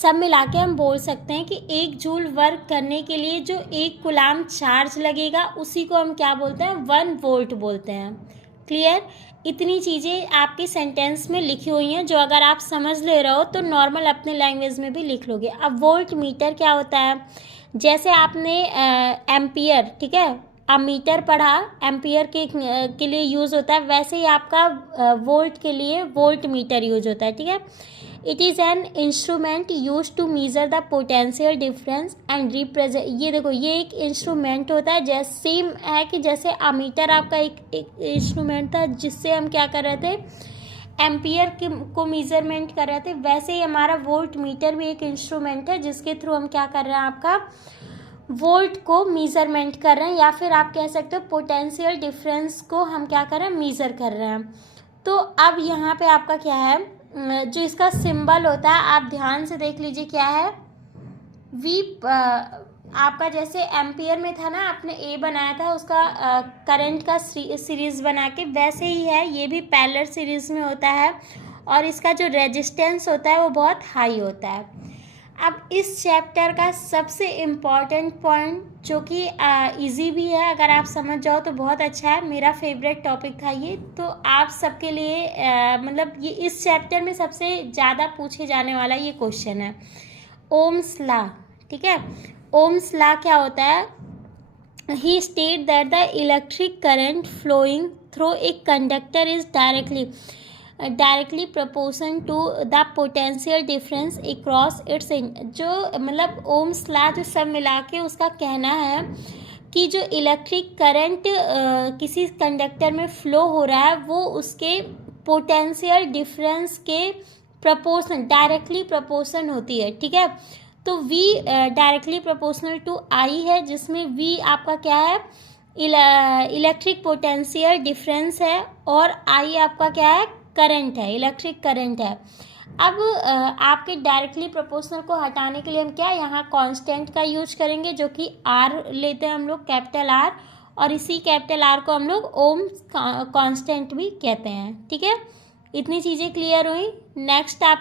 सब मिला के हम बोल सकते हैं कि 1 जूल वर्क करने के लिए जो 1 कूलाम चार्ज लगेगा उसी को हम क्या बोलते हैं, 1 वोल्ट बोलते हैं। क्लियर? इतनी चीज़ें आपके सेंटेंस में लिखी हुई हैं जो अगर आप समझ ले रहे हो तो नॉर्मल अपने लैंग्वेज में भी लिख लोगे। अब वोल्ट मीटर क्या होता है, जैसे आपने एम्पियर, ठीक है, मीटर पढ़ा, एम्पियर के लिए यूज़ होता है, वैसे ही आपका वोल्ट के लिए वोल्ट मीटर यूज होता है। ठीक है, it is an instrument use to measure the potential difference and represent. ये देखो, ये एक इंस्ट्रूमेंट होता है, जैसे सेम है कि जैसे अमीटर आपका एक इंस्ट्रूमेंट था जिससे हम क्या कर रहे थे, एम्पियर को मीज़रमेंट कर रहे थे, वैसे ही हमारा वोल्ट मीटर भी एक इंस्ट्रूमेंट है जिसके थ्रू हम क्या कर रहे हैं, आपका वोल्ट को मीज़रमेंट कर रहे हैं, या फिर आप कह सकते हो पोटेंशियल डिफरेंस को हम क्या कर रहे हैं, मीज़र कर रहे हैं। तो अब यहाँ पे आपका क्या है, जो इसका सिंबल होता है आप ध्यान से देख लीजिए क्या है, वी आपका जैसे एम्पियर में था ना, आपने ए बनाया था उसका करंट का सीरीज़ बना के, वैसे ही है ये भी पैरेलल सीरीज़ में होता है और इसका जो रेजिस्टेंस होता है वो बहुत हाई होता है। अब इस चैप्टर का सबसे इम्पॉर्टेंट पॉइंट जो कि इजी भी है, अगर आप समझ जाओ तो बहुत अच्छा है, मेरा फेवरेट टॉपिक था ये, तो आप सबके लिए मतलब ये इस चैप्टर में सबसे ज़्यादा पूछे जाने वाला ये क्वेश्चन है, ओम्स लॉ। ठीक है, ओम्स लॉ क्या होता है, he state that the electric current flowing through a conductor is directly proportion to the potential difference across its. जो मतलब ओम्स लॉ जो सब मिला के उसका कहना है कि जो इलेक्ट्रिक करंट किसी कंडक्टर में फ़्लो हो रहा है वो उसके पोटेंशियल डिफरेंस के प्रोपोर्शन, डायरेक्टली प्रोपोर्शन होती है। ठीक है, तो V directly proportional to I है, जिसमें V आपका क्या है, इलेक्ट्रिक पोटेंशियल डिफरेंस है, और I आपका क्या है, करंट है, इलेक्ट्रिक करंट है। अब आपके डायरेक्टली प्रोपोर्शनल को हटाने के लिए हम क्या यहाँ कांस्टेंट का यूज करेंगे, जो कि R लेते हैं हम लोग, कैपिटल R, और इसी कैपिटल R को हम लोग ओम कांस्टेंट भी कहते हैं। ठीक है, इतनी चीज़ें क्लियर हुई। नेक्स्ट आप